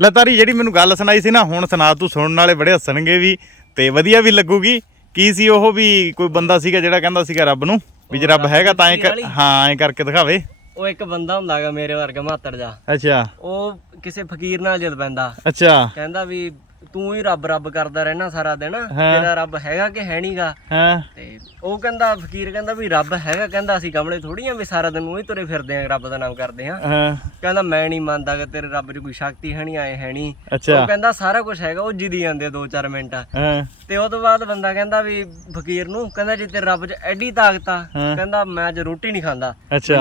ਲੈ ਤਾਰੀ ਜਿਹੜੀ ਮੈਨੂੰ ਗੱਲ ਸੁਣਾਈ ਸੀ ਨਾ ਹੁਣ ਸੁਣਾ ਤੂੰ ਸੁਣਨ ਵਾਲੇ ਬੜੇ ਹੱਸਣਗੇ ਵੀ ਤੇ ਵਧੀਆ ਵੀ ਲੱਗੂਗੀ। ਕੀ ਸੀ ਉਹ ਵੀ ਕੋਈ ਬੰਦਾ ਸੀਗਾ ਜਿਹੜਾ ਕਹਿੰਦਾ ਸੀਗਾ ਰੱਬ ਨੂੰ ਵੀ ਜੇ ਰੱਬ ਹੈਗਾ ਤਾਂ ਵਾਲੀ? ਹਾਂ ਐ ਕਰਕੇ ਦਿਖਾਵੇ। ਉਹ ਇੱਕ ਬੰਦਾ ਹੁੰਦਾਗਾ ਮੇਰੇ ਵਰਗਾ ਮਾਤੜ ਜਾ ਅੱਛਾ। ਉਹ ਕਿਸੇ ਫਕੀਰ ਨਾਲ ਜਦ ਪੈਂਦਾ। ਅੱਛਾ। ਕਹਿੰਦਾ ਵੀ ਤੂੰ ਹੀ ਰੱਬ ਰੱਬ ਕਰਦਾ ਰਹਿਣਾ ਸਾਰਾ ਦਿਨ। ਤੇਰਾ ਰੱਬ ਹੈਗਾ ਕਿ ਹੈ ਨਹੀਂਗਾ ਹਾਂ। ਤੇ ਉਹ ਕਹਿੰਦਾ ਫਕੀਰ ਕਹਿੰਦਾ ਵੀ ਰੱਬ ਹੈਗਾ ਕਹਿੰਦਾ ਅਸੀਂ ਗਮਲੇ ਥੋੜੀਆਂ ਵੀ ਸਾਰਾ ਦਿਨ ਉਹੀ ਤੁਰੇ ਫਿਰਦੇ ਆਂ ਰੱਬ ਦਾ ਨਾਮ ਕਰਦੇ ਆਂ। ਕਹਿੰਦਾ ਮੈਂ ਨਹੀਂ ਮੰਨਦਾ ਕਿ ਤੇਰੇ ਰੱਬ 'ਚ ਕੋਈ ਸ਼ਕਤੀ ਹੈ ਨਹੀਂ ਆਏ ਹੈ ਨਹੀਂ ਉਹ ਕਹਿੰਦਾ ਸਾਰਾ ਕੁਝ ਹੈਗਾ ਉਹ ਜਿੱਦੀ ਜਾਂਦੇ 2-4 ਮਿੰਟ। ਹਾਂ। ਤੇ ਉਹ ਤੋਂ ਬਾਅਦ ਬੰਦਾ ਕਹਿੰਦਾ ਵੀ ਫਕੀਰ ਨੂੰ ਕਹਿੰਦਾ ਜੇ ਤੇਰੇ ਰੱਬ 'ਚ ਐਡੀ ਤਾਕਤ ਆ। ਕਹਿੰਦਾ ਮੈਂ ਅੱਜ ਰੋਟੀ ਨਹੀਂ ਖਾਂਦਾ।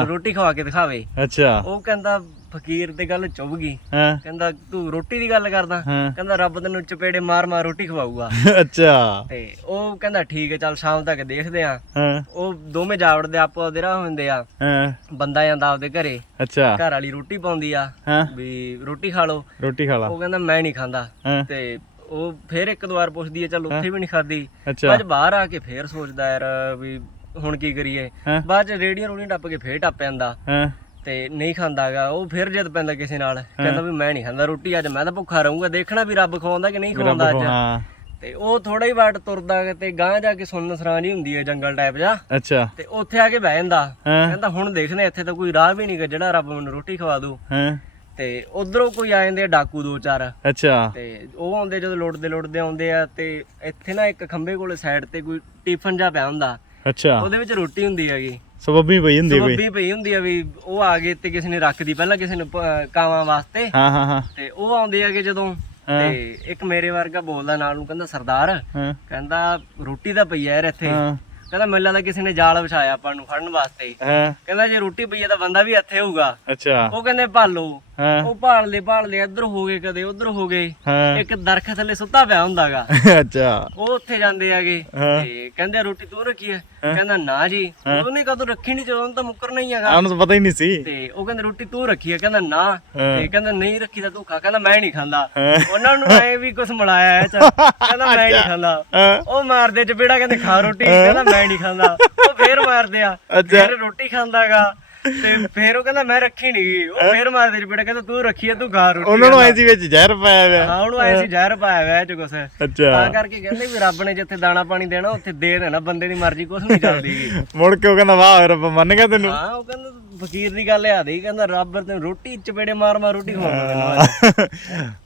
ਰੋਟੀ ਖਵਾ ਕੇ ਦਿਖਾਵੇ। ਅੱਛਾ। ਉਹ ਕਹਿੰਦਾ ਫਕੀਰ ਤੇ ਗੱਲ ਚੁੱਭ ਗਈ। ਹਾਂ। ਕਹਿੰਦਾ ਤੂੰ ਰੋਟੀ ਦੀ ਗੱਲ ਕਰਦਾ? ਹਾਂ। ਕਹਿੰਦਾ ਰੱਬ ਤੈਨੂੰ ਚਪੇੜੇ ਮਾਰ ਮਾਰ ਰੋਟੀ ਖਵਾਊਗਾ। ਅੱਛਾ। ਤੇ ਉਹ ਕਹਿੰਦਾ ਠੀਕ ਹੈ ਚੱਲ ਸ਼ਾਮ ਤੱਕ ਦੇਖਦੇ ਆ। ਹਾਂ। ਉਹ ਦੋਵੇਂ ਜਾਵੜਦੇ ਆਪੋ ਆਪਦੇ ਰਾਹ ਹੁੰਦੇ ਆ। ਹਾਂ। ਬੰਦਾ ਜਾਂਦਾ ਆਪਦੇ ਘਰੇ। ਅੱਛਾ। ਘਰ ਵਾਲੀ ਰੋਟੀ ਪਾਉਂਦੀ ਆ। ਹਾਂ। ਵੀ ਰੋਟੀ ਖਾ ਲਓ। ਰੋਟੀ ਖਾ ਲਾ। ਉਹ ਕਹਿੰਦਾ ਮੈਂ ਨਹੀਂ ਖਾਂਦਾ। ਹਾਂ। ਤੇ ਉਹ ਫੇਰ ਇੱਕ ਦੋ ਵਾਰ ਪੁੱਛਦੀ ਹੈ ਚੱਲ ਉੱਥੇ ਵੀ ਨਹੀਂ ਖਾਦੀ ਅੱਛਾ। 'ਚ ਬਾਹਰ ਆ ਕੇ ਫੇਰ ਸੋਚਦਾ ਯਾਰ ਵੀ ਹੁਣ ਕੀ ਕਰੀਏ? ਹਾਂ। ਬਾਅਦ ਚ ਰੇੜੀਆਂ ਰੋੜੀਆਂ ਟੱਪ ਕੇ ਫੇਰ ਟੱਪ ਜਾਂਦਾ। ਹਾਂ। ਤੇ ਨਹੀਂ ਖਾਂਦਾਗਾ ਉਹ ਫਿਰ ਜਦ ਪੈਂਦਾ ਕਿਸੇ ਨਾਲ। ਕਹਿੰਦਾ ਵੀ ਮੈਂ ਨਹੀਂ ਖਾਂਦਾ ਰੋਟੀ ਅੱਜ ਮੈਂ ਤਾਂ ਭੁੱਖਾ ਰਹੂੰਗਾ ਦੇਖਣਾ ਵੀ ਰੱਬ ਖਵਾਉਂਦਾ ਕਿ ਨਹੀਂ ਖਵਾਉਂਦਾ ਅੱਜ। ਹਾਂ। ਤੇ ਉਹ ਥੋੜਾ ਹੀ ਵਾਟ ਤੁਰਦਾ ਤੇ ਗਾਂ ਜਾ ਕੇ ਸੁਣਨ ਸਰਾਂ ਜੀ ਹੁੰਦੀ ਹੈ ਜੰਗਲ ਟਾਈਪ ਜਾ ਅੱਛਾ। ਤੇ ਉੱਥੇ ਆ ਕੇ ਬਹਿ ਜਾਂਦਾ। ਹਾਂ। ਕਹਿੰਦਾ ਹੁਣ ਦੇਖਦੇ ਹਾਂ, ਇੱਥੇ ਤਾਂ ਕੋਈ ਰਾਹ ਵੀ ਨਹੀਂਗਾ ਜਿਹੜਾ ਰੱਬ ਮੈਨੂੰ ਰੋਟੀ ਖਵਾ ਦੂ। ਹਾਂ। ਤੇ ਉਧਰੋਂ ਕੋਈ ਆ ਜਾਂਦੇ ਡਾਕੂ ਦੋ ਚਾਰ। ਅੱਛਾ। ਤੇ ਉਹ ਆਉਂਦੇ ਜਦੋਂ ਲੋੜਦੇ ਲੋੜਦੇ ਆਉਂਦੇ ਆ ਤੇ ਇੱਥੇ ਨਾ ਇੱਕ ਖੰਬੇ ਕੋਲੇ ਸਾਈਡ ਤੇ ਕੋਈ ਟਿਫਨ ਜਾ ਪਿਆ ਹੁੰਦਾ। ਅੱਛਾ। ਉਹਦੇ ਵਿੱਚ ਰੋਟੀ ਹੁੰਦੀ ਹੈਗੀ। ਸਬੱਬੀ ਪਈ ਹੁੰਦੀ ਕੋਈ? ਸਬੱਬੀ ਪਈ ਹੁੰਦੀ ਆ ਵੀ ਉਹ ਆ ਗਏ ਤੇ ਕਿਸੇ ਨੇ ਰੱਖਦੀ ਪਹਿਲਾਂ ਕਿਸੇ ਨੂੰ ਪ- ਕਾਵਾਂ ਵਾਸਤੇ। ਹਾਂ ਹਾਂ ਹਾਂ। ਤੇ ਉਹ ਆਉਂਦੇ ਆਗੇ ਜਦੋਂ। ਤੇ ਇੱਕ ਮੇਰੇ ਵਰਗਾ ਬੋਲਦਾ ਨਾਲ ਨੂੰ ਕਹਿੰਦਾ ਸਰਦਾਰ ਹਾਂ। ਕਹਿੰਦਾ ਰੋਟੀ ਤਾਂ ਪਈ ਐ ਯਾਰ ਇੱਥੇ। ਹਾਂ। ਕਹਿੰਦਾ ਮੈਨੂੰ ਲੱਗਦਾ ਕਿਸੇ ਨੇ ਜਾਲ ਵਿਛਾਇਆ ਆਪਾਂ ਨੂੰ ਫੜਨ ਵਾਸਤੇ। ਹਾਂ। ਕਹਿੰਦਾ ਜੇ ਰੋਟੀ ਪਈ ਐ ਤਾਂ ਬੰਦਾ ਵੀ ਇੱਥੇ ਹੋਊਗਾ। ਅੱਛਾ। ਉਹ ਕਹਿੰਦੇ ਭਾਲੋ। ਹਾਂ। ਉਹ ਭਾਲਦੇ ਭਾਲਦੇ ਇੱਧਰ ਹੋ ਗਏ ਕਦੇ ਉੱਧਰ ਹੋ ਗਏ। ਹਾਂ। ਇੱਕ ਦਰਖਤ ਥੱਲੇ ਸੁੱਤਾ ਪਿਆ ਹੁੰਦਾਗਾ। ਅੱਛਾ। ਉਹ ਉੱਥੇ ਜਾਂਦੇ ਆਗੇ। ਹਾਂ। ਤੇ ਕਹਿੰਦੇ ਰੋਟੀ ਤੂੰ ਰੱਖੀ ਐ ਕਹਿੰਦਾ ਨਾ ਜੀ। ਉਹਨੇ ਕਦੋਂ ਰੱਖੀ ਨਹੀਂ ਜਦੋਂ ਤਾਂ ਮੁੱਕਰਨਾ ਹੀ ਹੈਗਾ। ਆਹ ਨੂੰ ਤਾਂ ਪਤਾ ਹੀ ਨਹੀਂ ਸੀ। ਤੇ ਉਹ ਕਹਿੰਦੇ ਰੋਟੀ ਤੂੰ ਰੱਖੀ ਐ ਕਹਿੰਦਾ ਨਾ। ਹਾਂ। ਤੇ ਕਹਿੰਦਾ ਨਹੀਂ ਰੱਖੀ ਤਾਂ ਤੂੰ ਖਾ। ਕਹਿੰਦਾ ਮੈਂ ਨਹੀਂ ਖਾਂਦਾ। ਹਾਂ। ਉਹਨਾਂ ਨੂੰ ਐ ਵੀ ਕੁਝ ਮਿਲਾਇਆ ਐ ਚ ਕਹਿੰਦਾ ਮੈਂ ਨਹੀਂ ਖਾਂਦਾ। ਹਾਂ। ਉਹ ਮਾਰਦੇ ਚਪੇੜਾ ਕਹਿੰਦੇ ਖਾ ਰੋਟੀ। ਕਹਿੰਦਾ ਮੈਂ ਨਹੀਂ ਖਾਂਦਾ। ਉਹ ਫੇਰ ਮਾਰਦੇ ਆ। ਅੱਛਾ। ਫਿਰ ਰੋਟੀ ਖਾਂਦਾਗਾ। ਤੇ ਫੇਰ ਉਹ ਕਹਿੰਦਾ ਮੈਂ ਰੱਖੀ ਨਹੀਂ ਉਹ ਫੇਰ ਮਾਰਦੇ ਚਪੇੜਾ ਕਹਿੰਦਾ ਤੂੰ ਰੱਖੀ ਐ ਤੂੰ ਖਾ ਰੋਟੀ ਉਹਨਾਂ ਨੂੰ ਐ ਸੀ ਵਿੱਚ ਜ਼ਹਿਰ ਪਾਇਆ ਹੋਇਆ। ਹਾਂ ਉਹਨੂੰ ਐ ਸੀ ਜ਼ਹਿਰ ਪਾਇਆ ਹੋਇਆ ਚ ਕੁਛ। ਤਾਂ ਅੱਛਾ ਕਰਕੇ ਕਹਿੰਦੇ ਵੀ ਰੱਬ ਨੇ ਜਿੱਥੇ ਦਾਣਾ ਪਾਣੀ ਦੇਣਾ ਉੱਥੇ ਦੇ ਦੇਣਾ ਬੰਦੇ ਦੀ ਮਰਜ਼ੀ ਕੁਛ ਨਹੀਂ ਚੱਲਦੀ। ਮੁੜ ਕੇ ਉਹ ਕਹਿੰਦਾ ਵਾਹ ਰੱਬ ਮੰਨ ਗਿਆ ਤੈਨੂੰ। ਹਾਂ ਉਹ ਕਹਿੰਦਾ ਫਕੀਰ ਦੀ ਗੱਲ ਆ ਦੇ ਕਹਿੰਦਾ ਰੱਬ ਤੈਨੂੰ ਰੋਟੀ ਚਪੇੜੇ ਮਾਰ ਮਾਰ ਰੋਟੀ ਖਵਾਉਂਦਾ ਤੈਨੂੰ।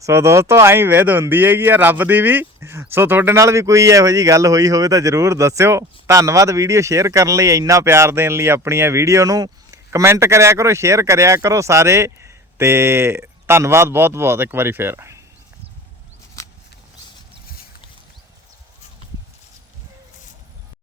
ਸੋ ਦੋਸਤੋ ਆਈ ਵੇਦ ਹੁੰਦੀ ਹੈਗੀ ਆ ਰੱਬ ਦੀ ਵੀ। ਸੋ ਤੁਹਾਡੇ ਨਾਲ ਵੀ ਕੋਈ ਇਹੋ ਜੀ ਗੱਲ ਹੋਈ ਹੋਵੇ ਤਾਂ ਜਰੂਰ ਦੱਸਿਓ। ਧੰਨਵਾਦ ਵੀਡੀਓ ਸ਼ੇਅਰ ਕਰਨ ਲਈ ਇੰਨਾ ਪਿਆਰ ਦੇਣ ਲਈ ਆਪਣੀ ਇਹ ਵੀਡੀਓ ਨੂੰ। ਕਮੈਂਟ ਕਰਿਆ ਕਰੋ ਸ਼ੇਅਰ ਕਰਿਆ ਕਰੋ ਸਾਰੇ ਤੇ ਧੰਨਵਾਦ ਬਹੁਤ ਬਹੁਤ ਇੱਕ ਵਾਰੀ ਫੇਰ।